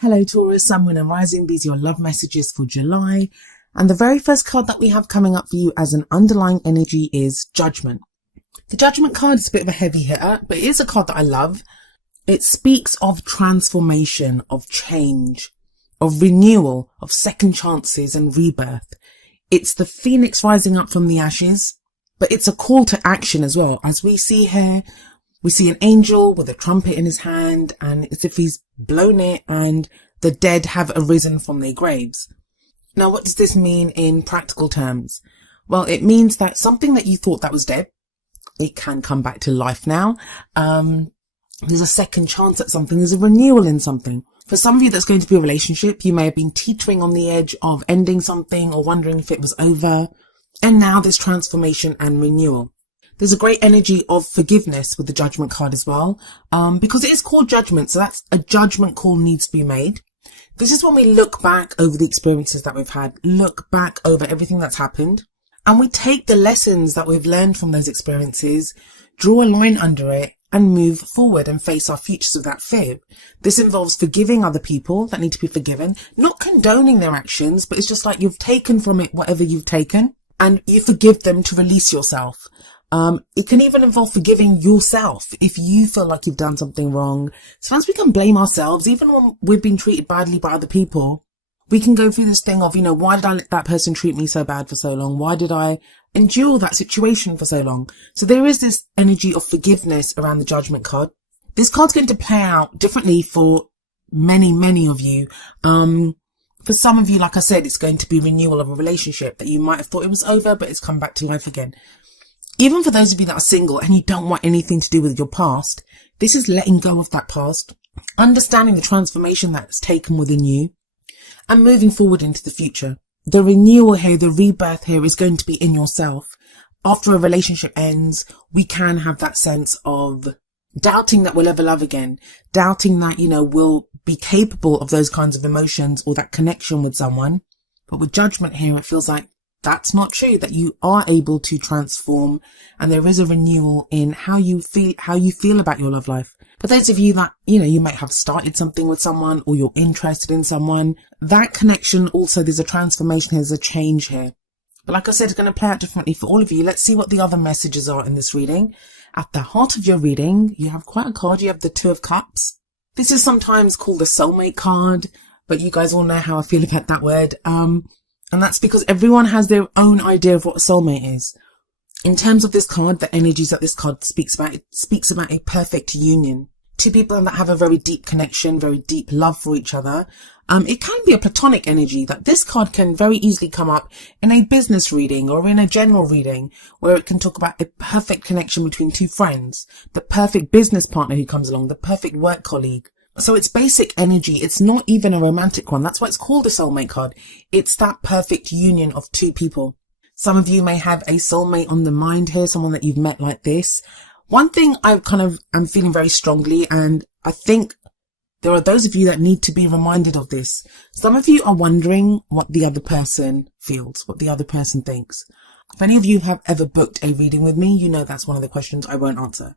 Hello Taurus, Sun, Moon and Rising. These are your love messages for July. And the very first card that we have coming up for you as an underlying energy is Judgment. The Judgment card is a bit of a heavy hitter, but it is a card that I love. It speaks of transformation, of change, of renewal, of second chances and rebirth. It's the phoenix rising up from the ashes, but it's a call to action as well. As we see here, we see an angel with a trumpet in his hand, and it's as if he's blown it and the dead have arisen from their graves. Now, what does this mean in practical terms? Well, it means that something that you thought that was dead, it can come back to life now. There's a second chance at something. There's a renewal in something. For some of you, that's going to be a relationship. You may have been teetering on the edge of ending something or wondering if it was over. And now there's transformation and renewal. There's a great energy of forgiveness with the Judgment card as well, because it is called Judgment. So that's a judgment call needs to be made. This is when we look back over the experiences that we've had, look back over everything that's happened, and we take the lessons that we've learned from those experiences, draw a line under it, and move forward and face our futures without fear. This involves forgiving other people that need to be forgiven, not condoning their actions, but it's just like you've taken from it whatever you've taken, and you forgive them to release yourself. It can even involve forgiving yourself if you feel like you've done something wrong. Sometimes we can blame ourselves, even when we've been treated badly by other people. We can go through this thing of, why did I let that person treat me so bad for so long? Why did I endure that situation for so long? So there is this energy of forgiveness around the Judgment card. This card's going to play out differently for many, many of you. For some of you, like I said, it's going to be renewal of a relationship that you might have thought it was over, but it's come back to life again. Even for those of you that are single and you don't want anything to do with your past, this is letting go of that past, understanding the transformation that's taken within you, and moving forward into the future. The renewal here, the rebirth here is going to be in yourself. After a relationship ends, we can have that sense of doubting that we'll ever love again, doubting that, we'll be capable of those kinds of emotions or that connection with someone. But with Judgment here, it feels like that's not true, that you are able to transform, and there is a renewal in how you feel about your love life. For those of you that, you might have started something with someone or you're interested in someone, that connection also, there's a transformation here, there's a change here. But like I said, it's going to play out differently for all of you. Let's see what the other messages are in this reading. At the heart of your reading, you have quite a card. You have the Two of Cups. This is sometimes called the soulmate card, but you guys all know how I feel about that word. And that's because everyone has their own idea of what a soulmate is. In terms of this card, the energies that this card speaks about, it speaks about a perfect union. Two people that have a very deep connection, very deep love for each other. It can be a platonic energy that this card can very easily come up in a business reading or in a general reading, where it can talk about a perfect connection between two friends, the perfect business partner who comes along, the perfect work colleague. So it's basic energy. It's not even a romantic one. That's why it's called a soulmate card. It's that perfect union of two people. Some of you may have a soulmate on the mind here, someone that you've met like this. One thing I'm feeling very strongly, and I think there are those of you that need to be reminded of this. Some of you are wondering what the other person feels, what the other person thinks. If any of you have ever booked a reading with me, you know that's one of the questions I won't answer.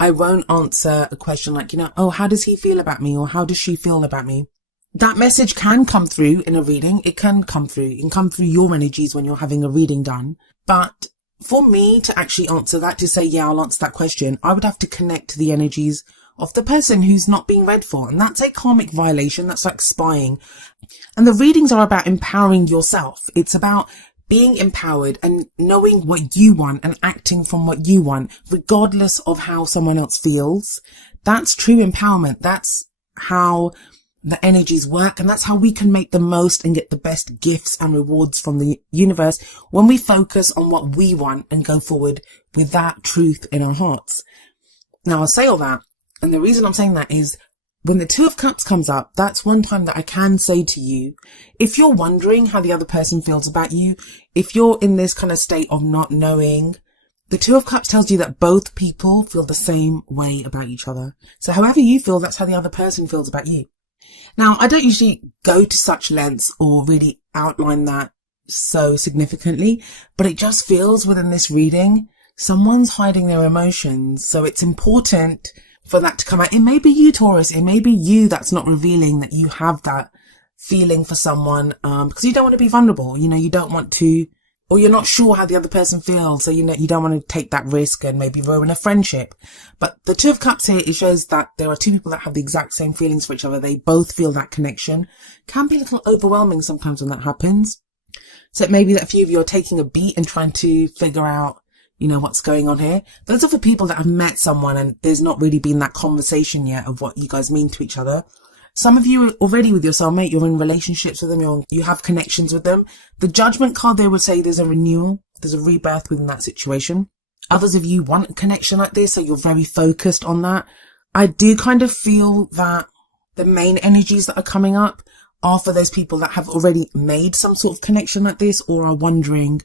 I won't answer a question like, how does he feel about me? Or how does she feel about me? That message can come through in a reading. It can come through. It can come through your energies when you're having a reading done. But for me to actually answer that, to say, yeah, I'll answer that question, I would have to connect to the energies of the person who's not being read for. And that's a karmic violation. That's like spying. And the readings are about empowering yourself. It's about being empowered and knowing what you want and acting from what you want, regardless of how someone else feels. That's true empowerment. That's how the energies work. And that's how we can make the most and get the best gifts and rewards from the universe when we focus on what we want and go forward with that truth in our hearts. Now, I'll say all that. And the reason I'm saying that is when the Two of Cups comes up, that's one time that I can say to you, if you're wondering how the other person feels about you, if you're in this kind of state of not knowing, the Two of Cups tells you that both people feel the same way about each other. So however you feel, that's how the other person feels about you. Now, I don't usually go to such lengths or really outline that so significantly, but it just feels within this reading, someone's hiding their emotions. So it's important for that to come out. It may be you, Taurus. It may be you that's not revealing that you have that feeling for someone, because you don't want to be vulnerable. You know, you don't want to, or you're not sure how the other person feels. So, you know, you don't want to take that risk and maybe ruin a friendship. But the Two of Cups here, it shows that there are two people that have the exact same feelings for each other. They both feel that connection. Can be a little overwhelming sometimes when that happens. So it may be that a few of you are taking a beat and trying to figure out, you know, what's going on here. Those are for people that have met someone and there's not really been that conversation yet of what you guys mean to each other. Some of you are already with your soulmate, you're in relationships with them, you have connections with them. The Judgment card, they would say there's a renewal, there's a rebirth within that situation. Others of you want a connection like this, so you're very focused on that. I do kind of feel that the main energies that are coming up are for those people that have already made some sort of connection like this, or are wondering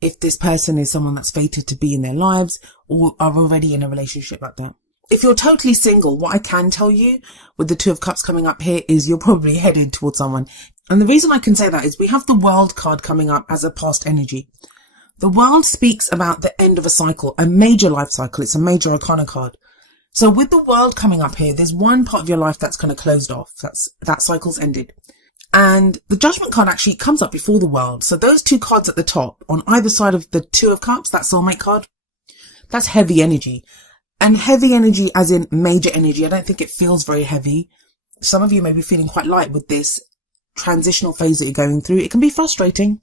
if this person is someone that's fated to be in their lives, or are already in a relationship like that. If you're totally single, what I can tell you with the Two of Cups coming up here is you're probably headed towards someone. And the reason I can say that is we have the World card coming up as a past energy. The World speaks about the end of a cycle, a major life cycle. It's a major arcana card. So with the World coming up here, there's one part of your life that's kind of closed off. That cycle's ended. And the Judgment card actually comes up before the World. So those two cards at the top, on either side of the Two of Cups, that soulmate card, that's heavy energy. And heavy energy as in major energy. I don't think it feels very heavy. Some of you may be feeling quite light with this transitional phase that you're going through. It can be frustrating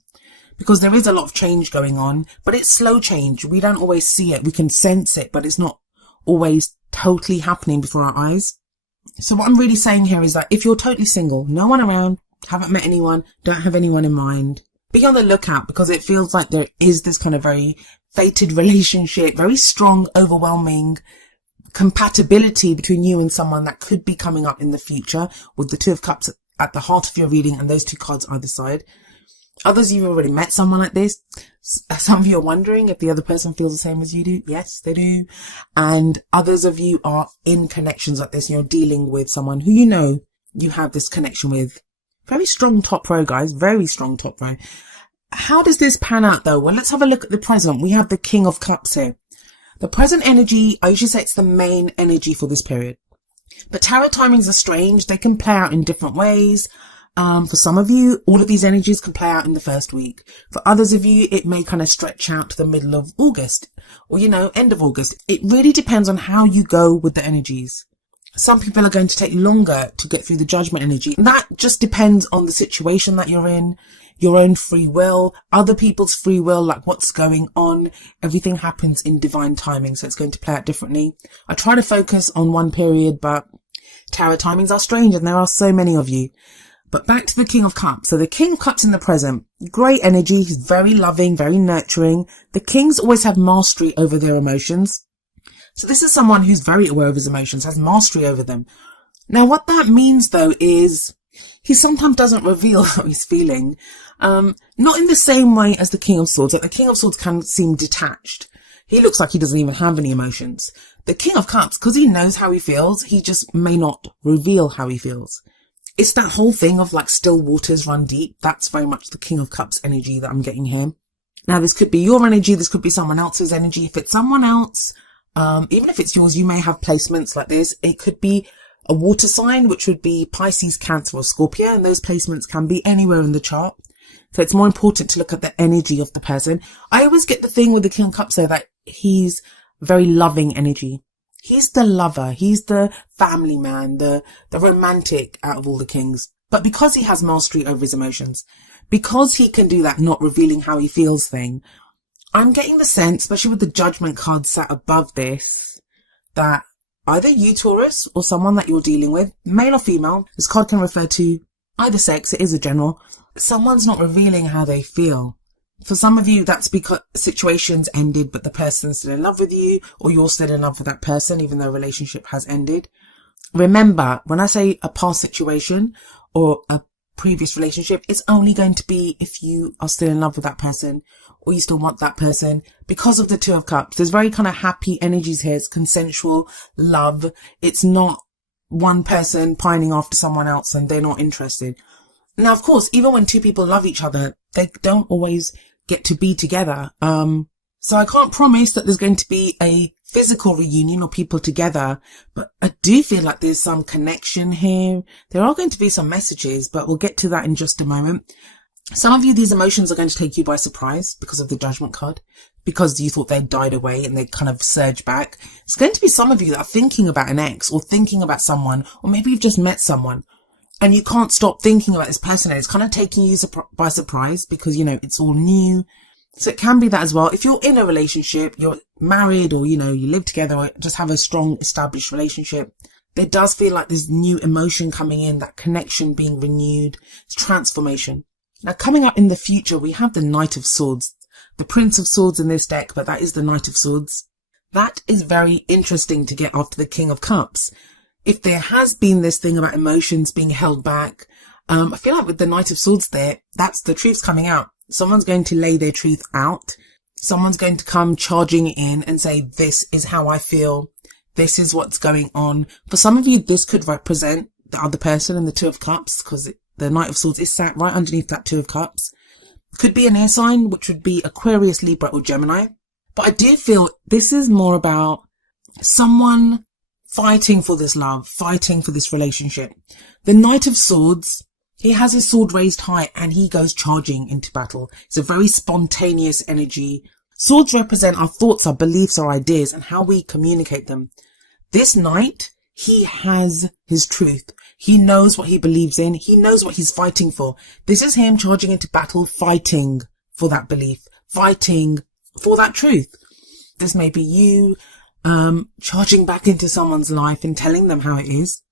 because there is a lot of change going on, but it's slow change. We don't always see it. We can sense it, but it's not always totally happening before our eyes. So what I'm really saying here is that if you're totally single, no one around, haven't met anyone, don't have anyone in mind, be on the lookout, because it feels like there is this kind of very fated relationship, very strong, overwhelming compatibility between you and someone that could be coming up in the future, with the Two of Cups at the heart of your reading and those two cards either side. Others, you've already met someone like this. Some of you are wondering if the other person feels the same as you do. Yes, they do. And others of you are in connections like this. You're dealing with someone who you know you have this connection with. Very strong top row, guys. Very strong top row. How does this pan out though? Well, let's have a look at the present. We have the King of Cups here. The present energy, I usually say it's the main energy for this period. But tarot timings are strange. They can play out in different ways. For some of you, all of these energies can play out in the first week. For others of you, it may kind of stretch out to the middle of August, or, you know, end of August. It really depends on how you go with the energies. Some people are going to take longer to get through the Judgment energy. That just depends on the situation that you're in, your own free will, other people's free will, like what's going on. Everything happens in divine timing, so it's going to play out differently. I try to focus on one period, but tarot timings are strange, and there are so many of you. But back to the King of Cups. So the King of Cups in the present, great energy. He's very loving, very nurturing. The Kings always have mastery over their emotions. So this is someone who's very aware of his emotions, has mastery over them. Now, what that means though is he sometimes doesn't reveal how he's feeling. Not in the same way as the King of Swords. Like the King of Swords can seem detached. He looks like he doesn't even have any emotions. The King of Cups, because he knows how he feels, he just may not reveal how he feels. It's that whole thing of like still waters run deep. That's very much the King of Cups energy that I'm getting here. Now, this could be your energy. This could be someone else's energy. If it's someone else, even if it's yours, you may have placements like this. It could be a water sign, which would be Pisces, Cancer or Scorpio. And those placements can be anywhere in the chart. So it's more important to look at the energy of the person. I always get the thing with the King of Cups though, that he's very loving energy. He's the lover. He's the family man, the romantic out of all the kings. But because he has mastery over his emotions, because he can do that not revealing how he feels thing, I'm getting the sense, especially with the Judgment card sat above this, that either you, Taurus, or someone that you're dealing with, male or female, this card can refer to either sex, it is a general, someone's not revealing how they feel. For some of you, that's because situations ended, but the person's still in love with you, or you're still in love with that person, even though a relationship has ended. Remember, when I say a past situation or a previous relationship, it's only going to be if you are still in love with that person, or you still want that person. Because of the Two of Cups, there's very kind of happy energies here. It's consensual love. It's not one person pining after someone else and they're not interested. Now, of course, even when two people love each other, they don't always get to be together. So I can't promise that there's going to be a physical reunion or people together, but I do feel like there's some connection here. There are going to be some messages, but we'll get to that in just a moment. Some of you, these emotions are going to take you by surprise because of the Judgment card, because you thought they'd died away and they kind of surge back. It's going to be some of you that are thinking about an ex or thinking about someone, or maybe you've just met someone and you can't stop thinking about this person, and it's kind of taking you by surprise because, you know, it's all new. So it can be that as well. If you're in a relationship, you're married, or, you know, you live together, or just have a strong established relationship, there does feel like there's new emotion coming in, that connection being renewed. It's transformation. Now, coming up in the future, we have the Knight of Swords, the Prince of Swords in this deck, but that is the Knight of Swords. That is very interesting to get after the King of Cups. If there has been this thing about emotions being held back, I feel like with the Knight of Swords there, that's the truth's coming out. Someone's going to lay their truth out. Someone's going to come charging in and say, this is how I feel. This is what's going on. For some of you, this could represent the other person in the Two of Cups, because the Knight of Swords is sat right underneath that Two of Cups. Could be an air sign, which would be Aquarius, Libra, or Gemini. But I do feel this is more about someone fighting for this love, fighting for this relationship. The Knight of Swords, he has his sword raised high and he goes charging into battle. It's a very spontaneous energy. Swords represent our thoughts, our beliefs, our ideas, and how we communicate them. This knight, he has his truth. He knows what he believes in. He knows what he's fighting for. This is him charging into battle, fighting for that belief, fighting for that truth. This may be you charging back into someone's life and telling them how it is.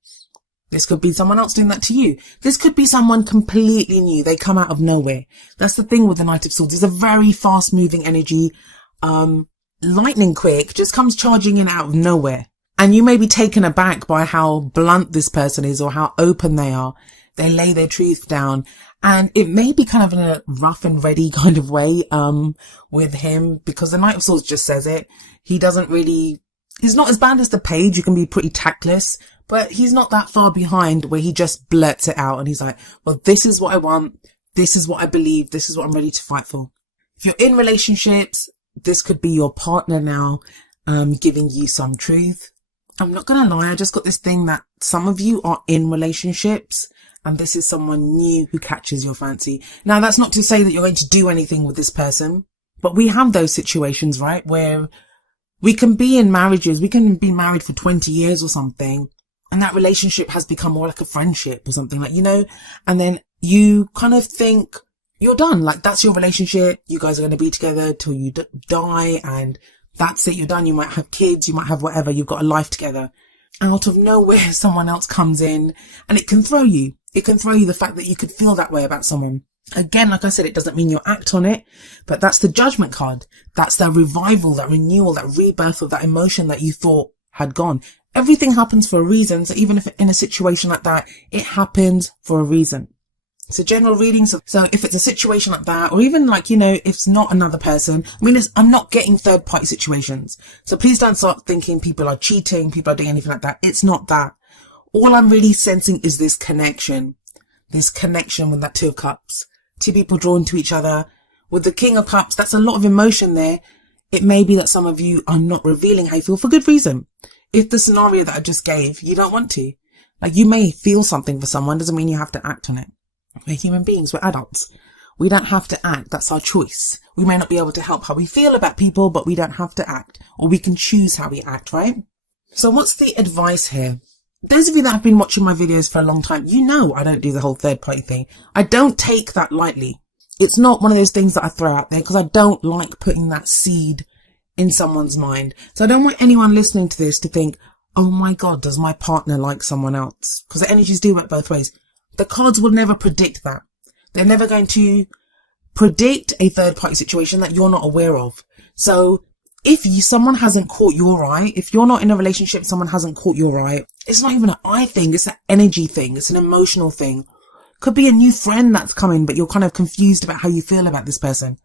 This could be someone else doing that to you. This could be someone completely new. They come out of nowhere. That's the thing with the Knight of Swords. It's a very fast moving energy. Lightning quick, just comes charging in out of nowhere. And you may be taken aback by how blunt this person is or how open they are. They lay their truth down. And it may be kind of in a rough and ready kind of way, with him, because the Knight of Swords just says it. He's not as bad as the Page. You can be pretty tactless, but he's not that far behind where he just blurts it out and he's like, well, this is what I want. This is what I believe. This is what I'm ready to fight for. If you're in relationships, this could be your partner now, giving you some truth. I'm not going to lie. I just got this thing that some of you are in relationships and this is someone new who catches your fancy. Now, that's not to say that you're going to do anything with this person, but we have those situations, right? Where we can be in marriages. We can be married for 20 years or something. And that relationship has become more like a friendship or something, like, you know, and then you kind of think you're done. Like, that's your relationship. You guys are going to be together till you die, and that's it. You're done. You might have kids. You might have whatever. You've got a life together. Out of nowhere, someone else comes in and it can throw you. It can throw you the fact that you could feel that way about someone. Again, like I said, it doesn't mean you act on it, but that's the Judgment card. That's the revival, that renewal, that rebirth of that emotion that you thought had gone. Everything happens for a reason. So even if in a situation like that, it happens for a reason. It's a general reading. So if it's a situation like that, or even like, you know, if it's not another person, I mean, I'm not getting third party situations. So please don't start thinking people are cheating, people are doing anything like that. It's not that. All I'm really sensing is this connection with that Two of Cups. Two people drawn to each other. With the King of Cups, that's a lot of emotion there. It may be that some of you are not revealing how you feel for good reason. If the scenario that I just gave, you don't want to. Like, you may feel something for someone, doesn't mean you have to act on it. We're human beings, we're adults. We don't have to act, that's our choice. We may not be able to help how we feel about people, but we don't have to act. Or we can choose how we act, right? So what's the advice here? Those of you that have been watching my videos for a long time, you know I don't do the whole third party thing. I don't take that lightly. It's not one of those things that I throw out there because I don't like putting that seed in someone's mind. So I don't want anyone listening to this to think, oh my God, does my partner like someone else? Because the energies do work both ways. The cards will never predict that. They're never going to predict a third party situation that you're not aware of. So if someone hasn't caught your eye, if you're not in a relationship, someone hasn't caught your eye, it's not even an eye thing. It's an energy thing. It's an emotional thing. Could be a new friend that's coming, but you're kind of confused about how you feel about this person.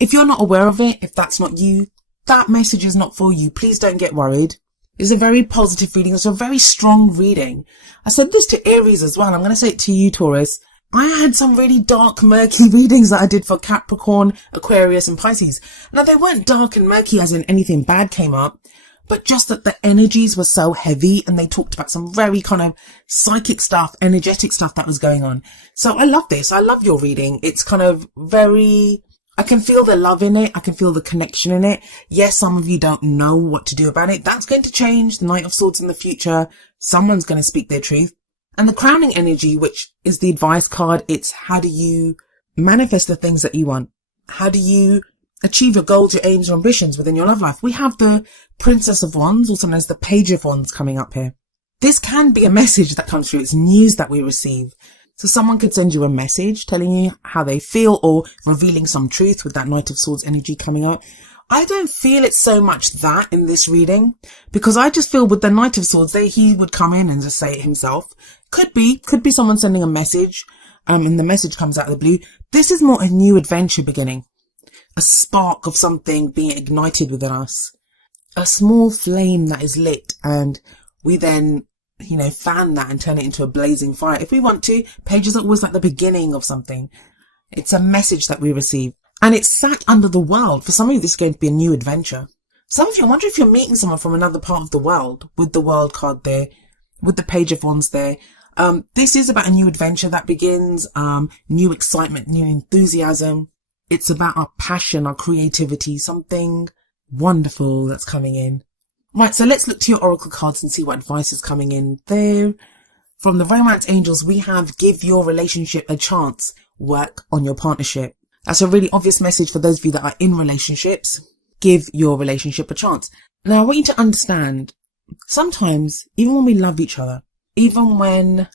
If you're not aware of it, if that's not you, that message is not for you. Please don't get worried. It's a very positive reading. It's a very strong reading. I said this to Aries as well. I'm going to say it to you, Taurus. I had some really dark, murky readings that I did for Capricorn, Aquarius and Pisces. Now, they weren't dark and murky as in anything bad came up, but just that the energies were so heavy and they talked about some very kind of psychic stuff, energetic stuff that was going on. So I love this. I love your reading. It's kind of very, I can feel the love in it. I can feel the connection in it. Yes, some of you don't know what to do about it. That's going to change. The Knight of Swords in the future. Someone's going to speak their truth. And the crowning energy, which is the advice card, it's how do you manifest the things that you want? How do you achieve your goals, your aims, your ambitions within your love life? We have the Princess of Wands, also known as the Page of Wands, coming up here. This can be a message that comes through. It's news that we receive. So someone could send you a message telling you how they feel or revealing some truth with that Knight of Swords energy coming out. I don't feel it so much that in this reading, because I just feel with the Knight of Swords, he would come in and just say it himself. Could be someone sending a message, and the message comes out of the blue. This is more a new adventure beginning. A spark of something being ignited within us. A small flame that is lit, and we then, fan that and turn it into a blazing fire. If we want to, pages are always like the beginning of something. It's a message that we receive. And it's sat under the world. For some of you, this is going to be a new adventure. Some of you, I wonder if you're meeting someone from another part of the world with the world card there, with the Page of Wands there. This is about a new adventure that begins, new excitement, new enthusiasm. It's about our passion, our creativity, something wonderful that's coming in. Right, so let's look to your oracle cards and see what advice is coming in there. From the Romance Angels, we have give your relationship a chance, work on your partnership. That's a really obvious message for those of you that are in relationships. Give your relationship a chance. Now, I want you to understand, sometimes, even when we love each other, even when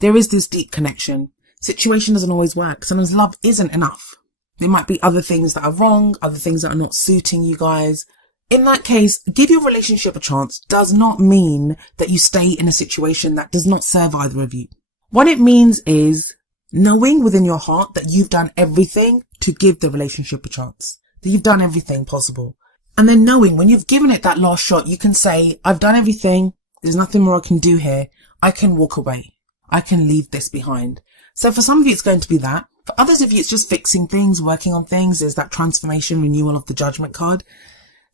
there is this deep connection, situation doesn't always work. Sometimes love isn't enough. There might be other things that are wrong, other things that are not suiting you guys. In that case, give your relationship a chance does not mean that you stay in a situation that does not serve either of you. What it means is knowing within your heart that you've done everything to give the relationship a chance, that you've done everything possible. And then knowing when you've given it that last shot, you can say, I've done everything. There's nothing more I can do here. I can walk away. I can leave this behind. So for some of you, it's going to be that. For others of you, it's just fixing things, working on things. There's that transformation, renewal of the Judgment card.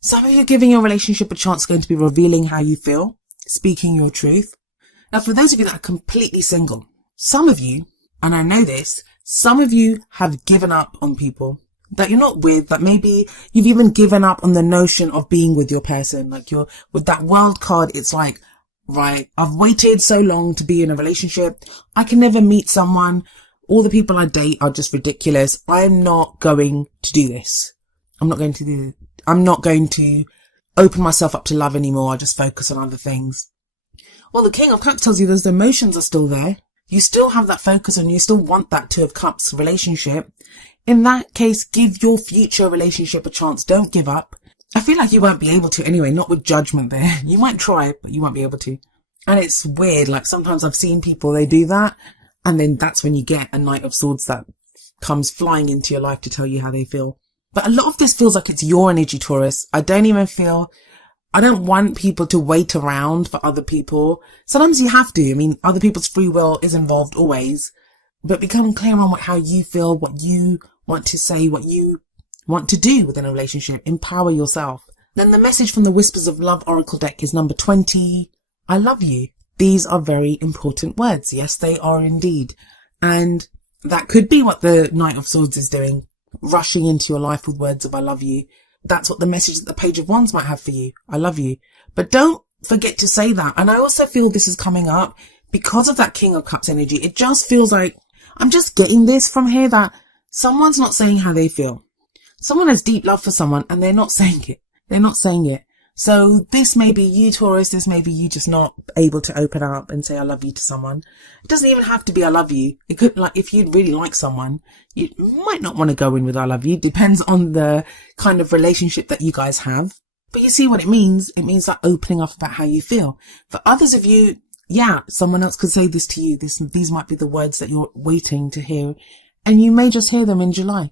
Some of you giving your relationship a chance going to be revealing how you feel, speaking your truth. Now, for those of you that are completely single, some of you, and I know this, some of you have given up on people that you're not with, that maybe you've even given up on the notion of being with your person. Like you're with that World card, it's like, right, I've waited so long to be in a relationship. I can never meet someone. All the people I date are just ridiculous. I'm not going to do this. I'm not going to open myself up to love anymore. I just focus on other things. Well, the King of Cups tells you those emotions are still there. You still have that focus and you still want that Two of Cups relationship. In that case, give your future relationship a chance. Don't give up. I feel like you won't be able to anyway, not with Judgment there. You might try, but you won't be able to. And it's weird. Like sometimes I've seen people, they do that. And then that's when you get a Knight of Swords that comes flying into your life to tell you how they feel. But a lot of this feels like it's your energy, Taurus. I don't want people to wait around for other people. Sometimes you have to. I mean, other people's free will is involved always. But become clear on how you feel, what you want to say, what you want to do within a relationship. Empower yourself. Then the message from the Whispers of Love Oracle deck is number 20. I love you. These are very important words. Yes, they are indeed. And that could be what the Knight of Swords is doing. Rushing into your life with words of I love you. That's what the message that the Page of Wands might have for you. I love you. But don't forget to say that. And I also feel this is coming up because of that King of Cups energy. It just feels like I'm just getting this from here that someone's not saying how they feel. Someone has deep love for someone and they're not saying it. They're not saying it. So this may be you, Taurus. This may be you just not able to open up and say I love you to someone. It doesn't even have to be I love you. It could, like, if you really like someone, you might not want to go in with I love you. Depends on the kind of relationship that you guys have. But you see what it means? It means like opening up about how you feel. For others of you, yeah, someone else could say this to you. These might be the words that you're waiting to hear. And you may just hear them in July.